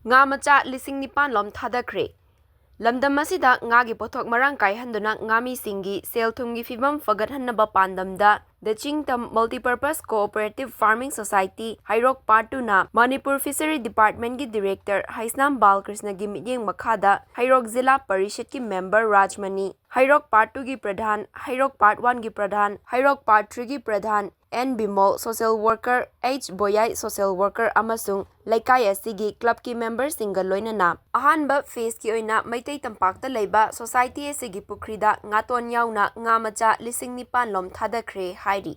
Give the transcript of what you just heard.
Nga Macha Lising Lom Thadakhre. Lamdam asida ngagi pothok marang kaihanduna ngami singi sel thumgi phibam phagat hnnnaba pandamda the Ching Tam Multipurpose Co Operative Farming Society Heirok Part II na Manipur Fishery Department ki Director Heisnam Balkrishna ki mityeng makhada Heirok Zilla Parishad ki member Rajmani, Heirok Part II ki pradhan, Heirok Part I ki pradhan, Heirok Part III ki pradhan, N.Bimol social worker, Boyai social worker amasung Leikai asigi club ki members single loinana ahanba phase ki oina maitai tampakta leiba society asigi pukrida ngaton yauna nga macha lising nipan lom thadakhre hairi.